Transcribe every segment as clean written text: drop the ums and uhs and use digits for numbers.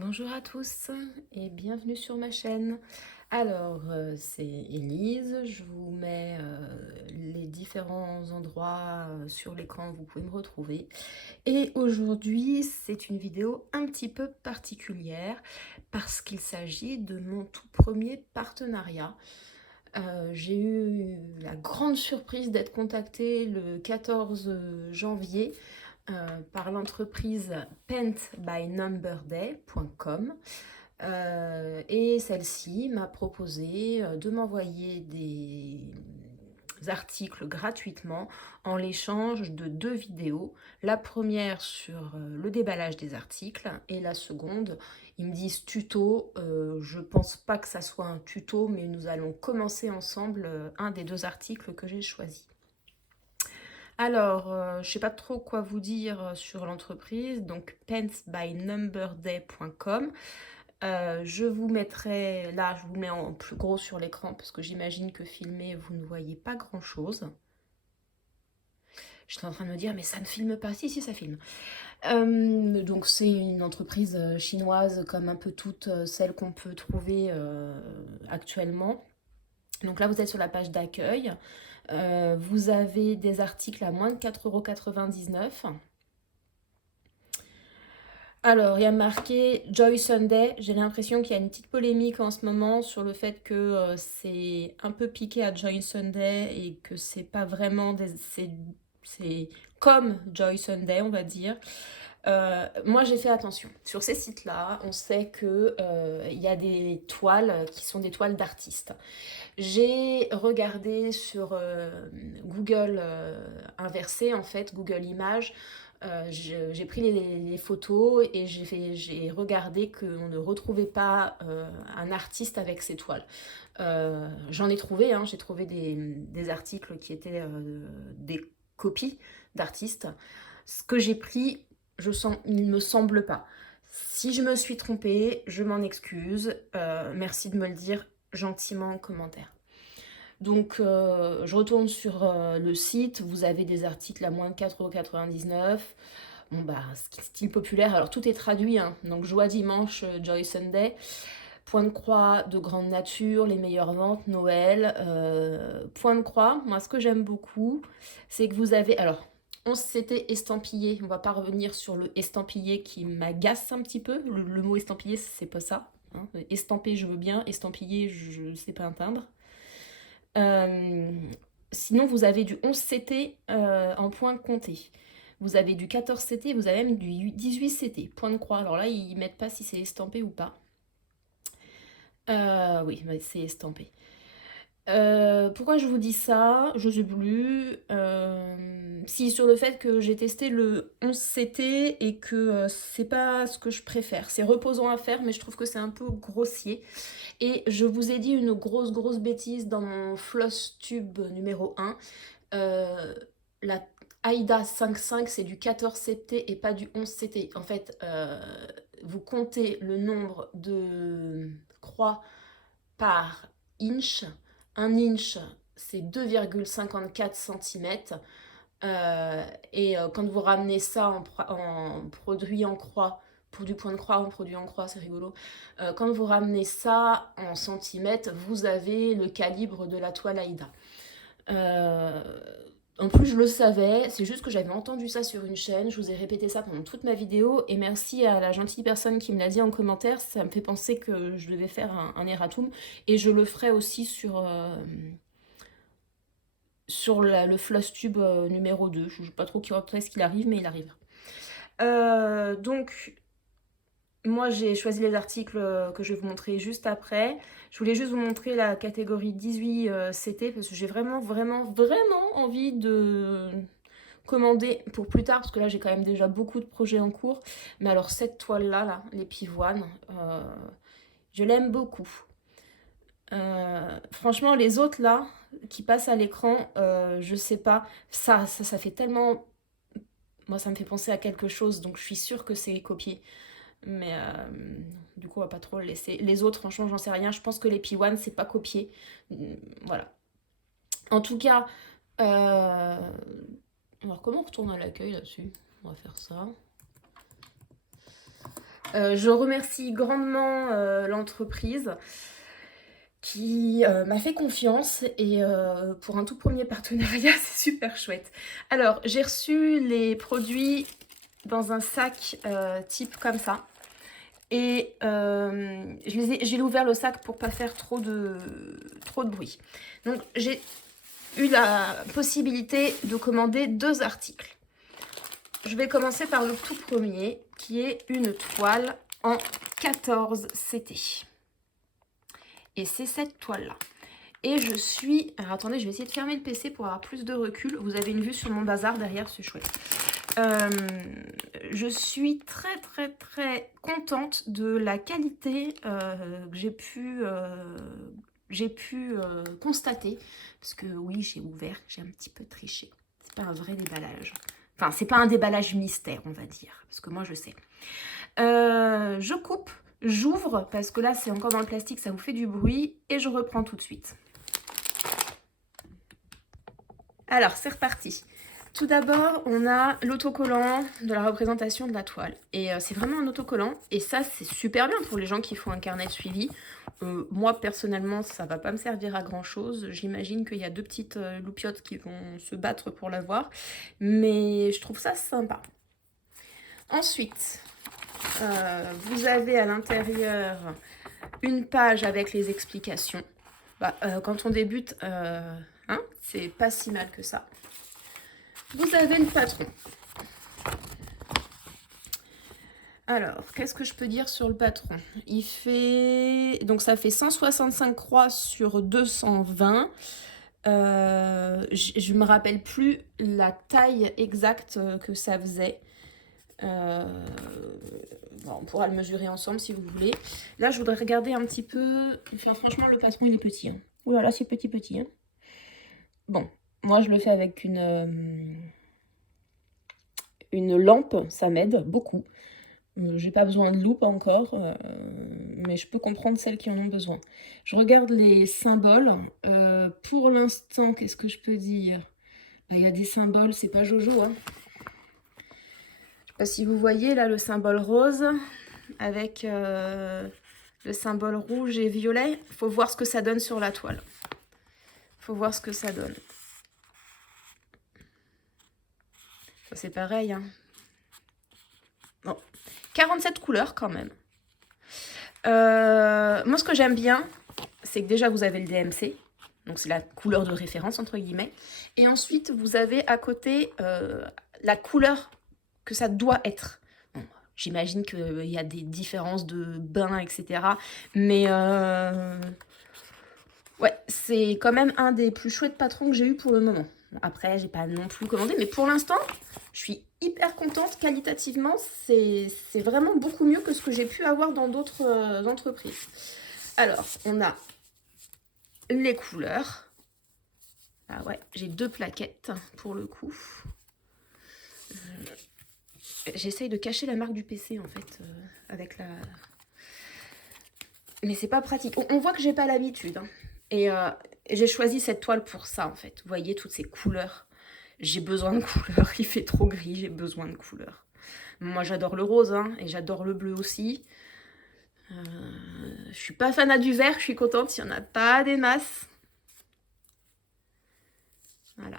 Bonjour à tous et bienvenue sur ma chaîne. Alors, c'est Élise, je vous mets les différents endroits sur l'écran où vous pouvez me retrouver. Et aujourd'hui, c'est une vidéo un petit peu particulière parce qu'il s'agit de mon tout premier partenariat. J'ai eu la grande surprise d'être contactée le 14 janvier par l'entreprise paintbynumberday.com et celle-ci m'a proposé de m'envoyer des articles gratuitement en l'échange de 2 vidéos. La première sur le déballage des articles et la seconde, ils me disent tuto. Je pense pas que ça soit un tuto, mais nous allons commencer ensemble un des 2 articles que j'ai choisi. Alors, je ne sais pas trop quoi vous dire sur l'entreprise, donc paintsbynumberday.com. Je vous mettrai, là je vous mets en plus gros sur l'écran parce que j'imagine que filmé vous ne voyez pas grand chose. J'étais en train de me dire mais ça ne filme pas, si ça filme. Donc c'est une entreprise chinoise comme un peu toutes celles qu'on peut trouver actuellement. Donc là vous êtes sur la page d'accueil. Vous avez des articles à moins de 4,99 €. Alors, il y a marqué Joy Sunday. J'ai l'impression qu'il y a une petite polémique en ce moment sur le fait que c'est un peu piqué à Joy Sunday et que c'est pas vraiment c'est comme Joy Sunday, on va dire. Moi, j'ai fait attention. Sur ces sites-là, on sait que il y a des toiles qui sont des toiles d'artistes. J'ai regardé sur Google inversé, en fait, Google Images. J'ai pris les photos et j'ai regardé qu'on ne retrouvait pas un artiste avec ces toiles. J'en ai trouvé, hein, j'ai trouvé des articles qui étaient des copies d'artistes. Ce que j'ai pris, il ne me semble pas. Si je me suis trompée, je m'en excuse. Merci de me le dire gentiment en commentaire. Donc, je retourne sur le site. Vous avez des articles à moins de 4,99 €. Bon, bah, style populaire. Alors, tout est traduit, hein. Donc, Joie Dimanche, Joy Sunday. Point de croix de grande nature, les meilleures ventes, Noël. Point de croix, moi, ce que j'aime beaucoup, c'est que vous avez. Alors, on s'était estampillé. On va pas revenir sur le estampillé qui m'agace un petit peu. Le mot estampillé, c'est pas ça, hein. Estampé, je veux bien. Estampillé, je sais pas un timbre. Euh, Sinon, vous avez du 11 CT en points comptés. Vous avez du 14 CT, vous avez même du 18 CT, point de croix. Alors là, ils mettent pas si c'est estampé ou pas. Oui, c'est estampé. Pourquoi je vous dis ça? Je sais plus. Si, sur le fait que j'ai testé le 11 CT et que c'est pas ce que je préfère. C'est reposant à faire, mais je trouve que c'est un peu grossier. Et je vous ai dit une grosse bêtise dans mon floss tube numéro 1. La AIDA 5.5 c'est du 14 CT et pas du 11 CT. En fait, vous comptez le nombre de croix par inch. Un inch, c'est 2,54 cm. Et quand vous ramenez ça en produit en croix, pour du point de croix en produit en croix, c'est rigolo. Quand vous ramenez ça en centimètres, vous avez le calibre de la toile Aïda. Euh, En plus, je le savais, c'est juste que j'avais entendu ça sur une chaîne, je vous ai répété ça pendant toute ma vidéo, et merci à la gentille personne qui me l'a dit en commentaire, ça me fait penser que je devais faire un erratum, et je le ferai aussi sur le floss tube numéro 2. Je ne sais pas trop quand est-ce qu'il arrive, mais il arrive. Donc, moi j'ai choisi les articles que je vais vous montrer juste après. Je voulais juste vous montrer la catégorie 18 CT parce que j'ai vraiment envie de commander pour plus tard parce que là j'ai quand même déjà beaucoup de projets en cours. Mais alors cette toile là, les pivoines, je l'aime beaucoup. Franchement, les autres là qui passent à l'écran, je sais pas, ça fait tellement. Moi, ça me fait penser à quelque chose, donc je suis sûre que c'est copié. Mais du coup, on va pas trop le laisser. Les autres, franchement, j'en sais rien. Je pense que les P1, c'est pas copié. Voilà. En tout cas, alors comment on retourne à l'accueil là-dessus? On va faire ça. Je remercie grandement l'entreprise qui m'a fait confiance et pour un tout premier partenariat, c'est super chouette. Alors, j'ai reçu les produits dans un sac type comme ça. Et j'ai ouvert le sac pour pas faire trop de bruit. Donc, j'ai eu la possibilité de commander 2 articles. Je vais commencer par le tout premier, qui est une toile en 14 CT. Et c'est cette toile-là. Et je suis... Alors attendez, je vais essayer de fermer le PC pour avoir plus de recul. Vous avez une vue sur mon bazar derrière, c'est chouette. Je suis très contente de la qualité que j'ai pu constater. Parce que oui, j'ai ouvert, j'ai un petit peu triché. C'est pas un vrai déballage. Enfin, c'est pas un déballage mystère, on va dire. Parce que moi, je sais. Je coupe, j'ouvre, parce que là, c'est encore dans le plastique, ça vous fait du bruit. Et je reprends tout de suite. Alors, c'est reparti. Tout d'abord, on a l'autocollant de la représentation de la toile. Et c'est vraiment un autocollant. Et ça, c'est super bien pour les gens qui font un carnet de suivi. Moi, personnellement, ça va pas me servir à grand-chose. J'imagine qu'il y a 2 petites loupiottes qui vont se battre pour l'avoir. Mais je trouve ça sympa. Ensuite, vous avez à l'intérieur une page avec les explications. Quand on débute, hein, c'est pas si mal que ça. Vous avez le patron. Alors, qu'est-ce que je peux dire sur le patron? Il fait... Donc, ça fait 165 croix sur 220. Je me rappelle plus la taille exacte que ça faisait. Bon, on pourra le mesurer ensemble si vous voulez. Là, je voudrais regarder un petit peu... Enfin, franchement, le patron, il est petit. Hein. Ouh là là, c'est petit. Hein. Bon, moi, je le fais avec une lampe. Ça m'aide beaucoup. J'ai pas besoin de loupe encore, mais je peux comprendre celles qui en ont besoin. Je regarde les symboles. Pour l'instant, qu'est-ce que je peux dire? Il y a des symboles, c'est pas Jojo. Hein. Je sais pas si vous voyez là le symbole rose avec le symbole rouge et violet. Il faut voir ce que ça donne sur la toile. Il faut voir ce que ça donne. Ça c'est pareil. Hein. Bon. 47 couleurs quand même. Moi, ce que j'aime bien, c'est que déjà, vous avez le DMC. Donc, c'est la couleur de référence, entre guillemets. Et ensuite, vous avez à côté la couleur que ça doit être. Bon, j'imagine qu'il y a des différences de bain, etc. Mais ouais, c'est quand même un des plus chouettes patrons que j'ai eu pour le moment. Après, j'ai pas non plus commandé, mais pour l'instant, je suis hyper contente. Qualitativement, c'est vraiment beaucoup mieux que ce que j'ai pu avoir dans d'autres entreprises. Alors, on a les couleurs. Ah ouais, j'ai 2 plaquettes pour le coup. J'essaye de cacher la marque du PC en fait, avec la... Mais c'est pas pratique. On voit que j'ai pas l'habitude. Hein. Et j'ai choisi cette toile pour ça en fait. Vous voyez toutes ces couleurs. J'ai besoin de couleurs. Il fait trop gris, j'ai besoin de couleurs. Moi j'adore le rose hein, et j'adore le bleu aussi. Je suis pas fanat du vert, je suis contente, il n'y en a pas des masses. Voilà.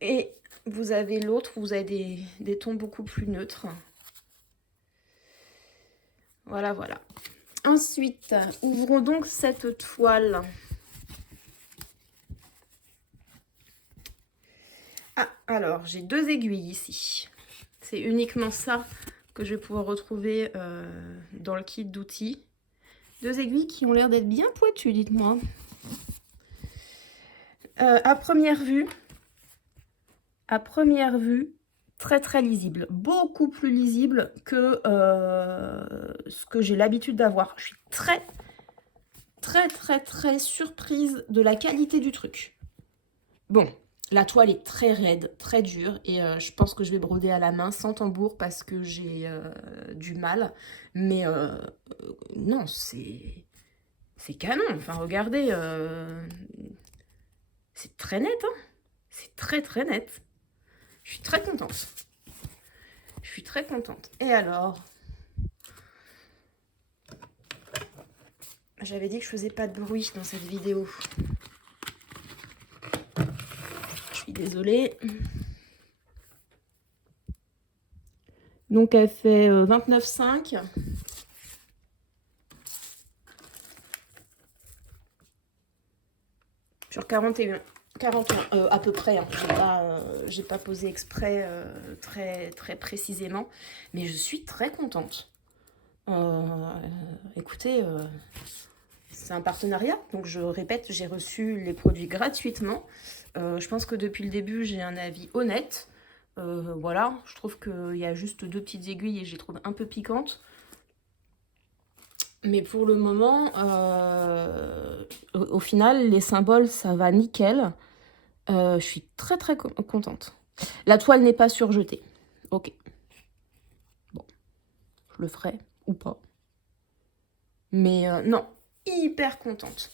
Et vous avez l'autre, vous avez des tons beaucoup plus neutres. Voilà. Ensuite, ouvrons donc cette toile. Ah, alors, j'ai 2 aiguilles ici. C'est uniquement ça que je vais pouvoir retrouver dans le kit d'outils. 2 aiguilles qui ont l'air d'être bien pointues, dites-moi. À première vue, très lisible. Beaucoup plus lisible que ce que j'ai l'habitude d'avoir. Je suis très surprise de la qualité du truc. Bon, la toile est très raide, très dure et je pense que je vais broder à la main sans tambour parce que j'ai du mal. Mais non, c'est canon. Enfin, regardez, c'est très net. Hein. C'est très net. Je suis très contente. Et alors, J'avais dit que je faisais pas de bruit dans cette vidéo. Je suis désolée. Donc elle fait 29,5. Sur 41. 41 à peu près, hein. J'ai pas posé exprès très précisément, mais je suis très contente. Écoutez, c'est un partenariat, donc je répète, j'ai reçu les produits gratuitement. Je pense que depuis le début, j'ai un avis honnête. Voilà, je trouve qu'il y a juste 2 petites aiguilles et je les trouve un peu piquantes. Mais pour le moment, au final, les symboles, ça va nickel. Je suis très contente. La toile n'est pas surjetée. Ok. Bon, je le ferai ou pas. Mais non, hyper contente.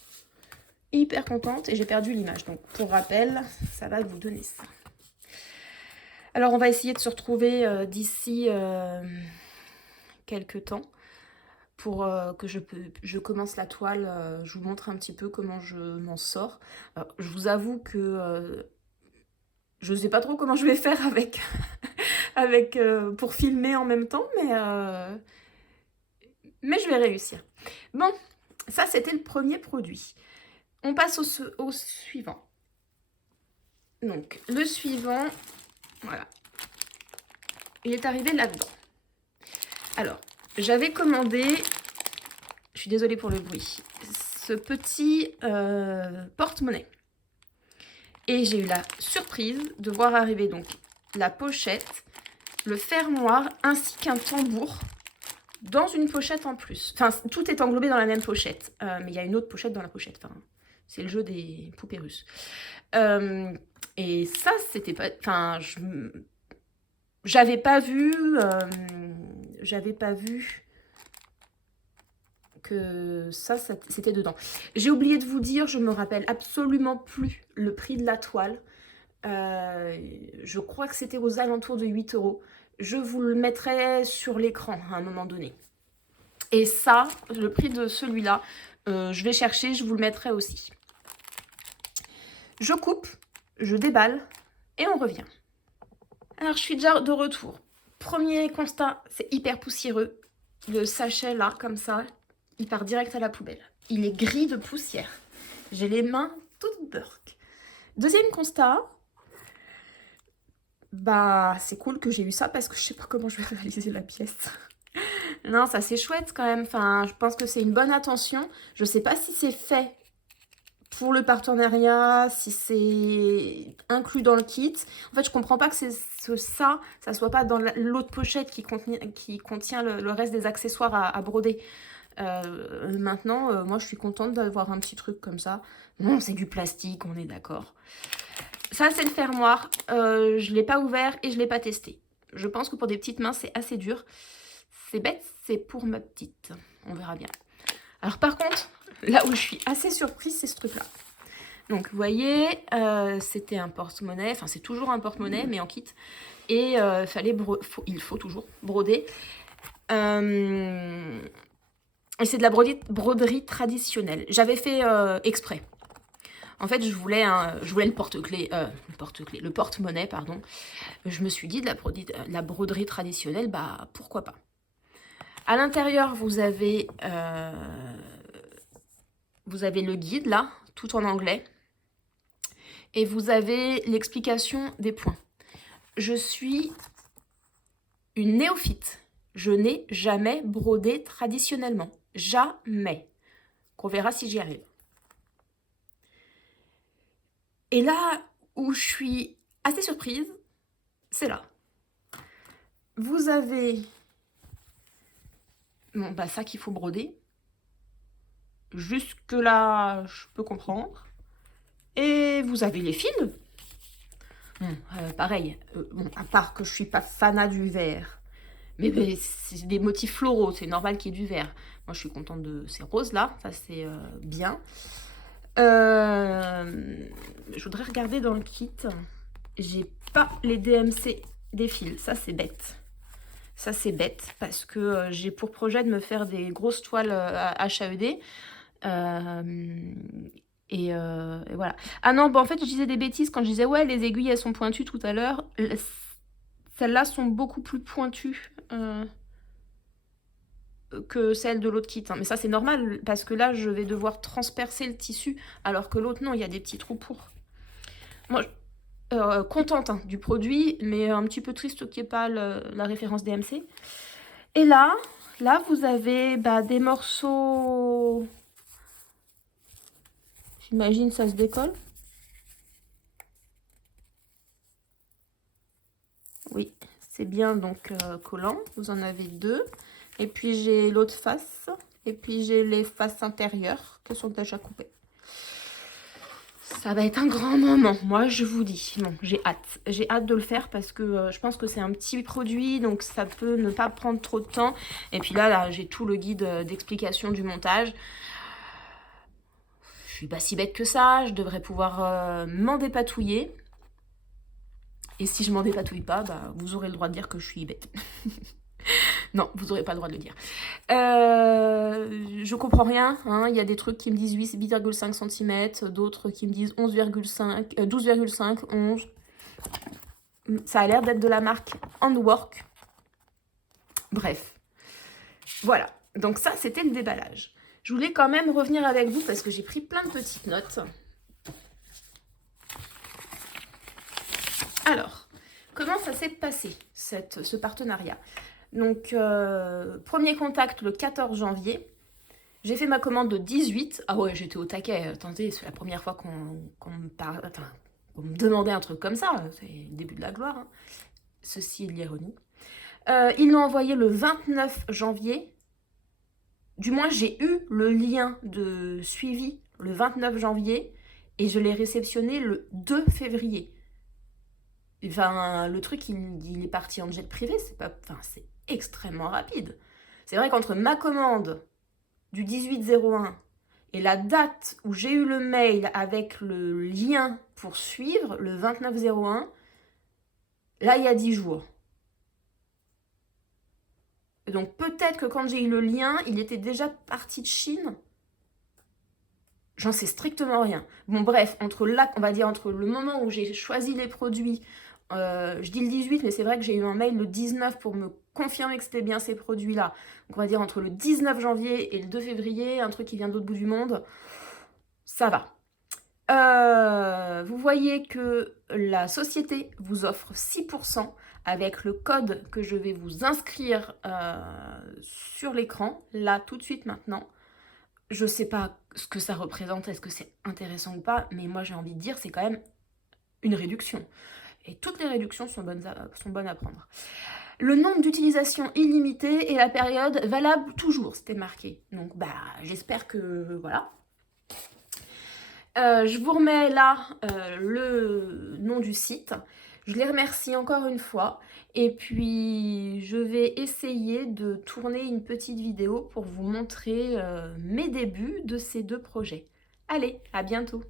Hyper contente et j'ai perdu l'image. Donc pour rappel, ça va vous donner ça. Alors on va essayer de se retrouver d'ici quelques temps pour que je commence la toile. Je vous montre un petit peu comment je m'en sors. Je vous avoue que je ne sais pas trop comment je vais faire avec, pour filmer en même temps, mais je vais réussir. Bon, ça c'était le premier produit. On passe au suivant. Donc le suivant, voilà, il est arrivé là-dedans. Alors, j'avais commandé, je suis désolée pour le bruit, ce petit porte-monnaie. Et j'ai eu la surprise de voir arriver donc la pochette, le fermoir ainsi qu'un tambour dans une pochette en plus. Enfin, tout est englobé dans la même pochette, mais il y a une autre pochette dans la pochette. Enfin, c'est le jeu des poupées russes. Et ça, c'était pas... Enfin, j'avais pas vu que ça c'était dedans. J'ai oublié de vous dire, je me rappelle absolument plus le prix de la toile. Je crois que c'était aux alentours de 8 €. Je vous le mettrai sur l'écran à un moment donné. Et ça, le prix de celui-là, je vais chercher, je vous le mettrai aussi. Je coupe, je déballe et on revient. Alors, je suis déjà de retour. Premier constat, c'est hyper poussiéreux. Le sachet là, comme ça, il part direct à la poubelle. Il est gris de poussière. J'ai les mains toutes burk. Deuxième constat, bah c'est cool que j'ai eu ça parce que je sais pas comment je vais réaliser la pièce. Non, ça c'est chouette quand même. Enfin, je pense que c'est une bonne attention. Je sais pas si c'est fait pour le partenariat, si c'est inclus dans le kit. En fait, je comprends pas que ça soit pas dans l'autre pochette qui contient le reste des accessoires à broder. Maintenant, moi je suis contente d'avoir un petit truc comme ça. Non, c'est du plastique, on est d'accord. Ça, c'est le fermoir. Je ne l'ai pas ouvert et je ne l'ai pas testé. Je pense que pour des petites mains, c'est assez dur. C'est bête, c'est pour ma petite. On verra bien. Alors par contre, là où je suis assez surprise, c'est ce truc-là. Donc vous voyez, c'était un porte-monnaie. Enfin, c'est toujours un porte-monnaie, mais en kit. Et il faut toujours broder. Et c'est de la broderie traditionnelle. J'avais fait exprès. En fait, je voulais le porte-monnaie, pardon. Je me suis dit, de la broderie traditionnelle, bah, pourquoi pas. À l'intérieur, vous avez le guide, là, tout en anglais. Et vous avez l'explication des points. Je suis une néophyte. Je n'ai jamais brodé traditionnellement. Jamais. Qu'on verra si j'y arrive. Et là où je suis assez surprise, c'est là. Vous avez ça qu'il faut broder. Jusque là, je peux comprendre. Et vous avez les fils. Pareil, à part que je suis pas fanat du vert. Mais c'est des motifs floraux, c'est normal qu'il y ait du vert. Moi, je suis contente de ces roses-là. Ça, c'est bien. Je voudrais regarder dans le kit. J'ai pas les DMC des fils. Ça, c'est bête. Ça, c'est bête parce que j'ai pour projet de me faire des grosses toiles HAED. Et voilà. Ah non, bon, en fait, je disais des bêtises quand je disais, ouais, les aiguilles, elles sont pointues tout à l'heure. Celles-là sont beaucoup plus pointues que celles de l'autre kit. Hein. Mais ça, c'est normal, parce que là, je vais devoir transpercer le tissu, alors que l'autre, non, il y a des petits trous pour. Moi, contente hein, du produit, mais un petit peu triste qu'il n'y ait pas la référence DMC. Et là, vous avez des morceaux... J'imagine ça se décolle. Oui, c'est bien donc collant. Vous en avez 2. Et puis j'ai l'autre face. Et puis j'ai les faces intérieures qui sont déjà coupées. Ça va être un grand moment, moi je vous dis. Bon, j'ai hâte. J'ai hâte de le faire parce que je pense que c'est un petit produit, donc ça peut ne pas prendre trop de temps. Et puis là j'ai tout le guide d'explication du montage. Je suis pas si bête que ça, je devrais pouvoir m'en dépatouiller. Et si je m'en dépatouille pas, vous aurez le droit de dire que je suis bête. Non, vous n'aurez pas le droit de le dire. Je comprends rien. Hein. Il y a des trucs qui me disent 8,5 cm, d'autres qui me disent 11,5, 12,5, 11. Ça a l'air d'être de la marque Handwork. Bref. Voilà. Donc ça, c'était le déballage. Je voulais quand même revenir avec vous parce que j'ai pris plein de petites notes. Alors, comment ça s'est passé, ce partenariat? Donc, premier contact le 14 janvier. J'ai fait ma commande le 18. Ah ouais, j'étais au taquet. Attendez, c'est la première fois qu'on me parle... Enfin, qu'on me demandait un truc comme ça. C'est le début de la gloire. Hein. Ceci est l'ironie. Ils l'ont envoyé le 29 janvier. Du moins, j'ai eu le lien de suivi le 29 janvier. Et je l'ai réceptionné le 2 février. Enfin, le truc, il est parti en jet privé. C'est extrêmement rapide. C'est vrai qu'entre ma commande du 18-01 et la date où j'ai eu le mail avec le lien pour suivre, le 29-01, là, il y a 10 jours. Et donc, peut-être que quand j'ai eu le lien, il était déjà parti de Chine. J'en sais strictement rien. Bon, bref, entre le moment où j'ai choisi les produits, je dis le 18, mais c'est vrai que j'ai eu un mail le 19 pour me confirmer que c'était bien ces produits-là. Donc on va dire entre le 19 janvier et le 2 février, un truc qui vient de l'autre bout du monde, ça va. Vous voyez que la société vous offre 6% avec le code que je vais vous inscrire sur l'écran, là, tout de suite, maintenant. Je sais pas ce que ça représente, est-ce que c'est intéressant ou pas, mais moi j'ai envie de dire c'est quand même une réduction. Et toutes les réductions sont bonnes à prendre. Le nombre d'utilisations illimité et la période valable toujours, c'était marqué. Donc j'espère que voilà. Je vous remets là le nom du site. Je les remercie encore une fois. Et puis, je vais essayer de tourner une petite vidéo pour vous montrer mes débuts de ces 2 projets. Allez, à bientôt!